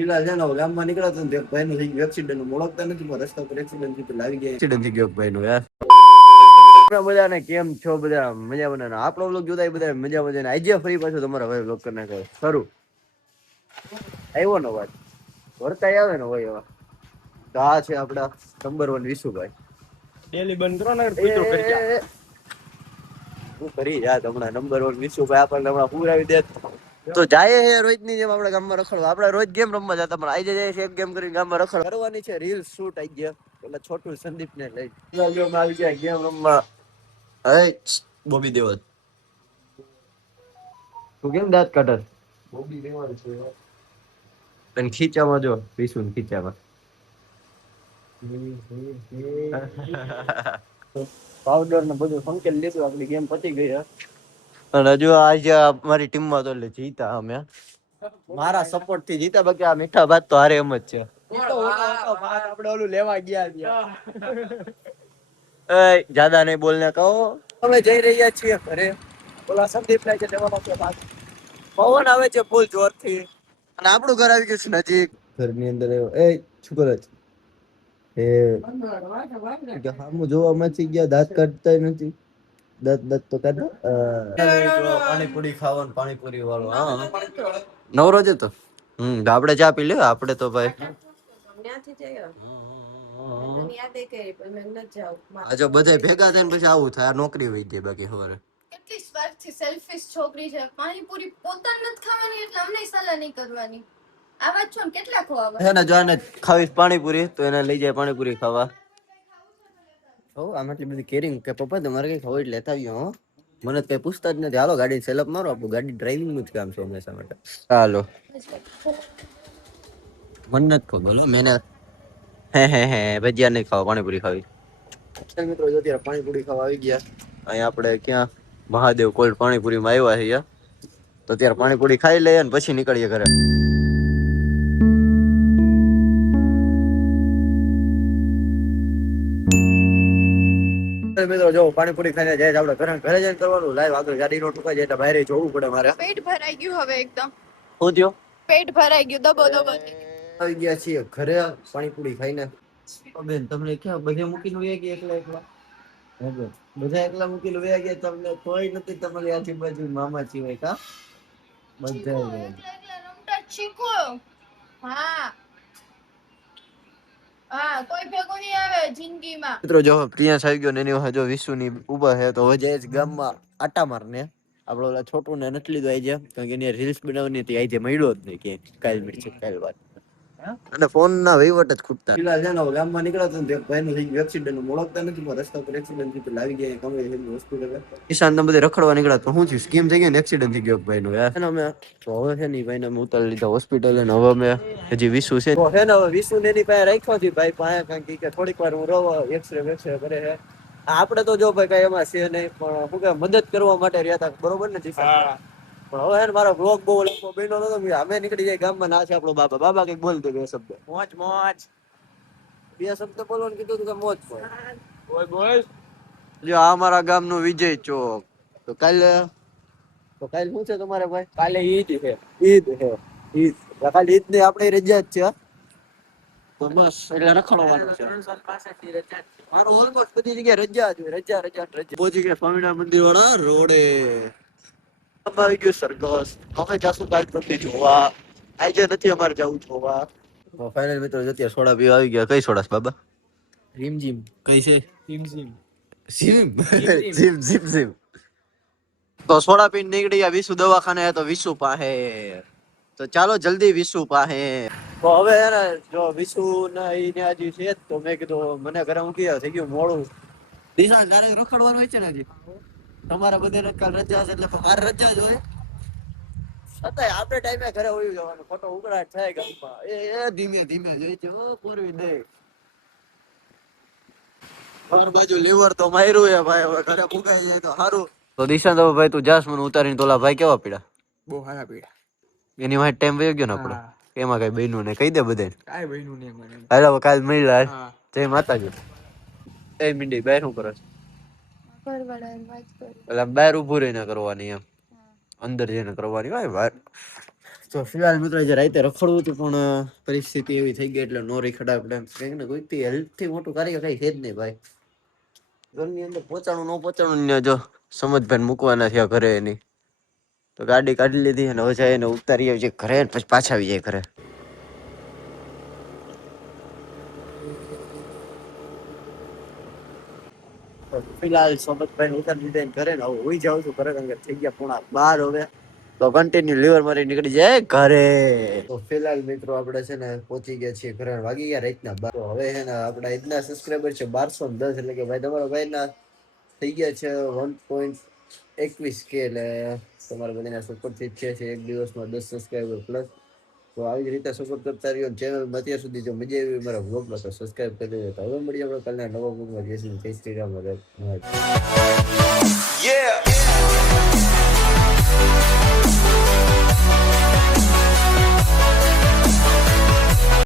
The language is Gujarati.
ફિલહાલ છે ને ગામમાં નીકળ્યો હતો ભાઈ નું થઈ ગયું એક્સિડન્ટ ઓળખતા નથી પણ રસ્તા પર એક્સિડન્ટ થયું લાવી ગયા એક્સિડન્ટ થઈ ગયો ભાઈ નું યાર બધાને કેમ છો બધા મજા બનાવે આપણો વ્લોગ જોતા બધા મજા મજા ને આજે ફરી પાછો તમારા ભાઈ વ્લોગ કરી નાખે ખરું આવ્યો ને વાત વર્તાય આવે ને હોય એવા તો આ છે આપડા નંબર 1 વિશુભાઈ ડેલી બંધ કરો ને પીતો કરી જા હું કરી યાર હમણાં નંબર 1 વિશુભાઈ આપણને હમણાં પુરાવી દે તો જાય હે રોજ ની જેમ આપડા ગામમાં રખડવા આપણે રોજ ગેમ રમવા જતા પણ આજે જાય છે એક ગેમ કરીને ગામમાં રખડ કરવાની છે રીલ શૂટ આવી ગયા એટલે છોટું સંદીપ ને લઈ આવી ગયા ગેમ રમવા હે બોબી દેવલ તું કેમ દાંત કાઢે બોબી દેવલ છે તને ખીચામાં જો વિશુ ને ખીચામાં પાવડર ને બધું સંકેલ લીધું આપડી ગેમ પતી ગઈ અને હજુ આજે મારી ટીમમાં તો એટલે જીતા અમે મારા સપોર્ટ થી જીતા બાકી આ મીઠા ભાત તો હારે એમ જ છે આપણે ઓલું લેવા ગયા જ્યાદા નહીં બોલને કહો અમે જઈ રહ્યા છીએ ઘરે ઓલા સંદીપ ને જવાનો છે પવન આવે છે ફૂલ જોરથી અને આપણું ઘર આવી ગયું છે નજીક ઘરની અંદર શું કરે છે સામું જોવા માંથી ગયા દાંત કાઢતા નથી દત તો કાઢો પાણીપુરી ખાવાનું પાણીપુરી વાળો હા નવરો જ તો આપણે ચા પી લે આપણે તો ભાઈ જો બધા ભેગા થઈને પછી આવું થાય નોકરી હોય ગઈ બાકી ખબર કેટલી સ્વાર્થથી સેલ્ફિશ છોકરી છે પાણીપુરી પોતાને નથી ખાવાની એટલે અમને સલાહ નહીં કરવાની આ વાત છો ને કેટલા ખવાવા હે ને જો આને ખાવીશ પાણીપુરી તો એને લઈ જાય પાણીપુરી ખાવા આમ એટલી બધી કેરિંગ કે પપ્પા તમારે કઈ ખબર લેતા આવ્યો હો મને કઈ પૂછતા જ નથી હાલો ગાડી સેલઅપ મારો આપણું ગાડી ડ્રાઇવિંગ નું જ કામ છે હંમેશા માટે હાલો મને નથી ખબર મેને હે ભજીયા નહીં ખાવા પાણીપુરી ખાવી મિત્રો જો અત્યારે પાણીપુરી ખાવા આવી ગયા અહીંયા આપણે ક્યાં મહાદેવ કોલ્ડ પાણીપુરી માં આવ્યા છીએ તો અત્યારે પાણીપુરી ખાઈ લઈએ અને પછી નીકળીએ ઘરે મિત્રો જો પાણીપુરી ખાઈને જાય આપણે ઘરે જઈને કરવાનું લાઈવ આગળ ગાડી નો ટૂંકા જાય બહાર જોવું પડે મારે પેટ ભરાઈ ગયું હવે એકદમ શું થયો પેટ ભરાઈ ગયું દબો આવી ગયા છીએ ઘરે પાણીપુરી ખાઈને બેન તમને ક્યાં બધે મૂકીને વયા ગયા એકલા બધા એકલા મૂકીને વયા ગયા તમને કોઈ નથી તમારી આજુબાજુ મામા સિવાય કા બધા રમતા શીખો હા કોઈ ભેગું નહીં આવે જિંદગીમાં મિત્રો જો પ્રિયાંશ આવી ગયો ને એની જો વિશુની ઉભા છે તો હવે જાય ગામમાં આટા મારને આપડે ઓલા છોટું ને નથી લીધો આવી જાય કારણ કે એની રીલ્સ બનાવવાની હતી આજે મળ્યો જ નહીં કે કાલ મળશે કાલ વાત અને ફોન ના વહીવટ જ ખૂટતા ફિલહાલ છે ને ગામમાં નીકળ્યો હતો ભાઈ નું થઈ ગયું એક્સિડન્ટ ઓળખતા નથી પણ રસ્તા પર એક્સિડન્ટ થયું લાવી ગયા કમે હોસ્પિટલ ઈશાન ને બધે રખડવા નીકળ્યા તો શું થયું સ્કીમ થઈ ગઈ ને એક્સિડન્ટ થઈ ગયો ભાઈ નું યાર અમે તો હવે છે ને ભાઈ ને અમે ઉતારી લીધા હોસ્પિટલ અને હવે અમે હજી વિશુ છે હે ને હવે વિશુ ને એની પાસે રાખ્યો છે ભાઈ પાસે કારણ કે થોડીક વાર હું રહો એક્સરે વેક્સરે કરે છે આપણે તો જો ભાઈ કઈ એમાં છે નહીં પણ શું કે મદદ કરવા માટે રહ્યા હતા બરોબર ને જીસા પણ હવે મારો બ્લોગ બહુ લખો બન્યો નતો અમે નીકળી જાય ગામમાં ના છે આપણો બાબા કઈક બોલ દે બે શબ્દ મોજ બે શબ્દ બોલવાનું કીધું તું કે મોજ બોલ જો આ મારા ગામનું વિજય ચોક તો કાલે શું છે તમારે ભાઈ કાલે ઈદ છે કાલે ઈદ ની આપણે રજા જ છે તો બસ એટલે રખડવાનું છે મારો ઓલમોસ્ટ બધી જગ્યાએ રજા જ હોય રજા પહોંચી ગયા સ્વામિનારાયણ મંદિર વાળા રોડે આવી ગયું સરઘસ અમે જાસુ કાઢી જોવા આજે નથી અમારે જવું જોવા ફાઇનલ મિત્રો અત્યારે સોડા પીવા આવી ગયા કઈ સોડા બાબા રીમઝીમ કઈ છે રીમઝીમ જીમ તો સોડા પીને નીકળી ગયા વિશુ દવાખાને તો વિશુ પાસે તો ચાલો જલ્દી વિશુ પાસે તો હવે ને જો વિશુ ને હજી છે તો મેં કીધું મને ઘરે મૂકી થઈ ગયું મોડું દિશા તારે રખડવાનું હોય છે ને હજી તમારા બધાને કાલ રજા છે એટલે મારે રજા જ હોય છતાંય આપણે ટાઈમે ઘરે હોઈ જવાનું ખોટો ઉકળાટ થાય ગામમાં એ ધીમે ધીમે જોઈ છે પૂરવી દે બાર બાજુ લીવર તો માર્યું હે ભાઈ હવે ઘરે ફૂગાઈ જાય તો સારું તો દિશા તો ભાઈ તું જાસ મને ઉતારીને તોલા ભાઈ કેવા પીડા બહુ સારા પીડા એની વાંહે ટાઈમ વયો ગયો ને આપણો એમાં કઈ બન્યું ને કહી દે બધાને કાઈ બન્યું નહીં મને હાલો કાલ મળ્યા જય માતાજી એ મિંડી બહાર શું કરે એટલે બહાર ઉભું રહીને કરવાની એમ અંદર જઈને કરવાની હોય બહાર તો ફિલહાલ મિત્રો જે રાતે રખડવું હતું પણ પરિસ્થિતિ એવી થઈ ગઈ એટલે નો રખડા આપણે કંઈક ને કોઈકથી હેલ્થથી મોટું કાર્ય કઈ છે જ નહીં ભાઈ. ઘરની અંદર પહોંચાણું ન પહોંચાણું ને જો સમજભાઈ મૂકવાના થયા ઘરે એની તો ગાડી કાઢી લીધી અને હવે જાય એને ઉતારી આવી જાય ઘરે અને પછી પાછા આવી જાય ઘરે. ફિલહાલ સોમતભાઈ ઉતારી દીધા એને ઘરે ને હવે હુઈ જાઉં છું ઘરે કારણ કે થઈ ગયા 11:30 હવે તો કન્ટિન્યુ લીવર મારી નીકળી જાય ઘરે. તો ફિલહાલ મિત્રો આપણે છે ને પહોંચી ગયા છીએ ઘરે વાગી ગયા રાતના 12. તો હવે છે ને આપણા આજના સબસ્ક્રાઇબર છે 1210 એટલે કે ભાઈ તમારા ભાઈના થઈ ગયા છે 1.21k એટલે તમારા બધાના સપોર્ટથી જ છે એક દિવસમાં 10 સબસ્ક્રાઇબર પ્લસ. તો આવી જ રીતે સપોર્ટ કરતા રહ્યો ચેનલમાં અત્યાર સુધી જો મજા આવી મારા વ્લોગમાં તો સબસ્ક્રાઇબ કરી દેજો. તો હવે મળીએ આપણે કાલના નવા વ્લોગમાં. જય શ્રી રામ. Yeah.